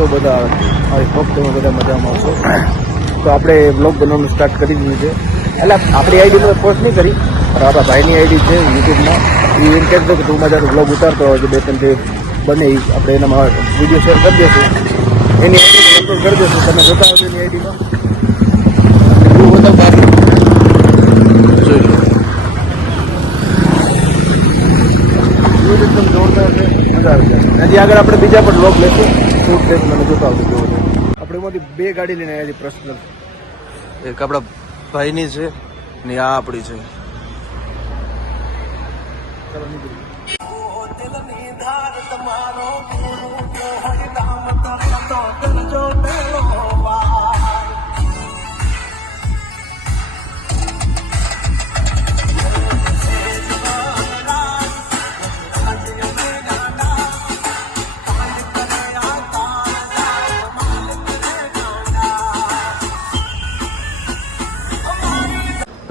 છો બધા મારી હોપ તમે બધા મજામાં છો. તો આપણે બ્લોગ બનાવવાનું સ્ટાર્ટ કરી દીધું છે. એટલે આપણી આઈડી મેં પોસ્ટ નહીં કરી પણ આપણા ભાઈની આઈડી છે યુટ્યુબમાં. એ એમ કહેતો કે તું મારા બ્લોગ ઉતારતો હોય બે ત્રણ જે બને આપણે એનામાં વીડિયો શેર કરી દઈશું એની આઈડી અપલોડ કરી દઈશું તમે જોતા હોય એની આઈડીમાં બહુ બધા છે. મજા આગળ આપણે બીજા પણ લોક લેશું. શૂટ ટ્રેક મને જોતા આવશે જોવો છે આપણે એમાંથી બે ગાડી લઈને આવ્યા છીએ પર્સનલ એક આપણા ભાઈની છે ને આ આપણી છે. ચાલો નીકળીએ.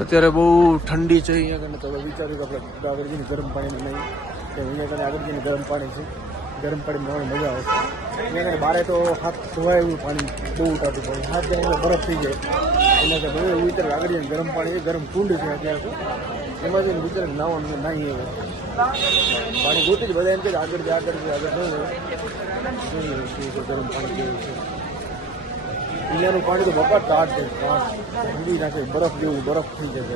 અત્યારે બહુ ઠંડી છે અહીંયા કને, તો વિચાર્યું કે આપણે આગળ જઈને ગરમ પાણી નહીં તો અહીંયા કને આગળ જઈને ગરમ પાણી છે. ગરમ પાણી મજા આવે અહીંયા કને બારે તો હાથ ધોવાય એવું પાણી બહુ ઉઠાતું પડે હાથ જાય બરફ થઈ જાય. એટલે કે હવે એવું વિચાર આગળ જઈને ગરમ પાણી ગરમ કુંડ છે અત્યારે એમાં જઈને વિચાર નાવાનું નહીં આવે. પાણી ગોતી જ બધા એમ કે આગળ આગળ આગળ ગરમ પાણી જેવું છે. અહીંયાનું પાણી તો બપા ટાટ છે. ઠંડી નાખે, બરફ જેવું, બરફ થઈ જશે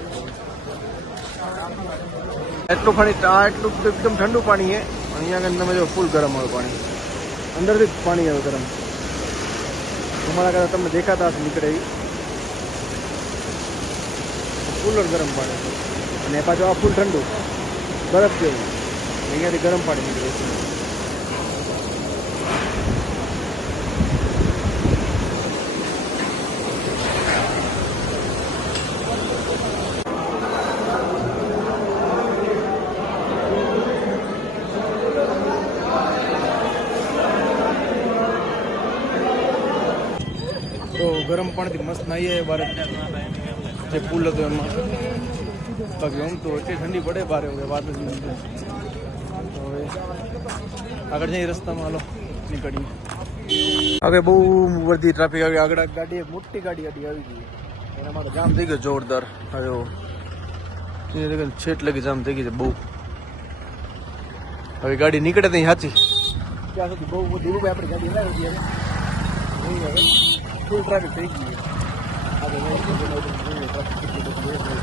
એટલું ખાલી એટલું એકદમ ઠંડુ પાણી છે. અહીંયા આગળ તમે જો ફૂલ ગરમ હોય પાણી. અંદરથી જ પાણી આવે ગરમ. તમારા કરતા તમને દેખાતા હશે નીકળે ફૂલ ગરમ પાણી અને પાછું આ ફૂલ ઠંડુ. બરફ જેવું. અહીંયાથી ગરમ પાણી નીકળે છે તો ગરમ પાણીથી મસ્ત નાહીએ બાર. જે પુલ હતો એમાં. બાકી આમ તો એટલી ઠંડી પડે બારે હવે વાત જ નથી હવે આગળ જઈએ રસ્તામાં હાલો નીકળીએ. હવે બહુ બધી ટ્રાફિક આવી આગળ ગાડી એક મોટી ગાડી ગાડી આવી ગઈ. એના માટે જામ થઈ ગયો જોરદાર. હવે છેટ લગી જામ થઈ ગઈ છે બહુ. હવે ગાડી નીકળે ત્યાં સાચી. ત્યાં સુધી બહુ ધીરુભાઈ આપણી ગાડી હતી હવે. હવે ફૂલ ટ્રાફિક થઈ ગઈ છે આગળ જોઈએ ટ્રાફિક કેટલી બધી છે.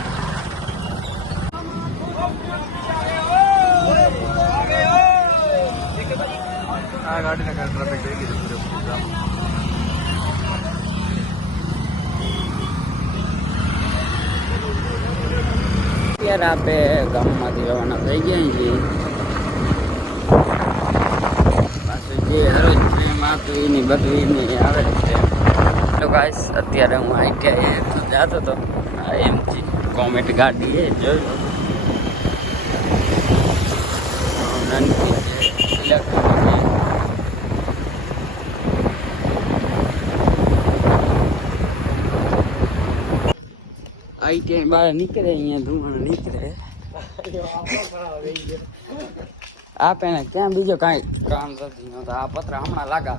આ ગાડીના કારણે ટ્રાફિક થઈ ગઈ છે પૂરેપૂરું જામ. અત્યારે આપણે ગામમાંથી રવાના થઈ ગયા છીએ પાછું જે હરોજ ટ્રેનમાં હતું એની બધું એની આવે છે તો ગાઈસ અત્યારે હું આઈટીઆઈ તો જતો હતો આ એમજી કોમેટ ગાડી એ જોઈ લો નાનકી છે ઇલેક્ટ્રિક આઈટીઆઈ બહાર નીકળે, અહીંયા ધુમાડો નીકળે. આપે ને ક્યાં બીજો કાંઈ કામ થતું નહોતું આ પત્ર હમણાં લાગા.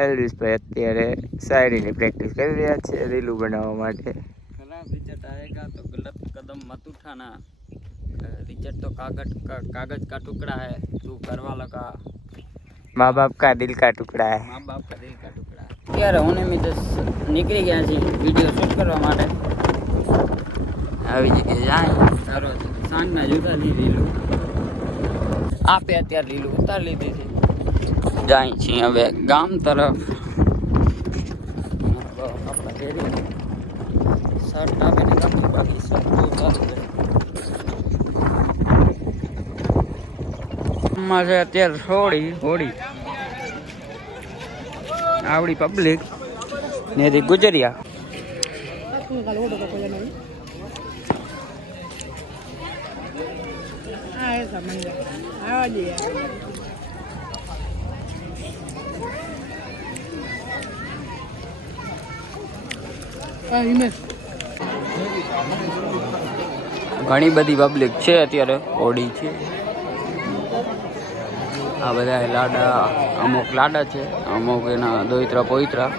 એલ્વિસભાઈ અત્યારે શાયરીની પ્રેક્ટિસ કરી રહ્યા છે રીલું બનાવવા માટે खराब रिजल्ट आएगा तो गलत कदम मत उठाना रिजल्ट तो कागज का कागज का टुकड़ा है तू घर वालों का મા બાપ કા દિલ કા ટુકડા હે મા બાપ का दिल का टुकड़ा અત્યારે હું ને મિત્ર નીકળી ગયા છીએ વિડીયો શૂટ કરવા માટે આવી જગ્યાએ જાય સારો સાંજના જુદા લીધેલું આપે અત્યારે લીલું ઉતારી લીધી છે જાય છીએ હવે ગામ તરફ. છે અત્યારે હોળી હોળી. આવડી પબ્લિક ને ગુજરિયા. ઘણી બધી પબ્લિક છે અત્યારે, ઓડી છે. આ બધા લાડા, અમુક લાડા છે, અમુક એના દોઈતરા પોઈત્રા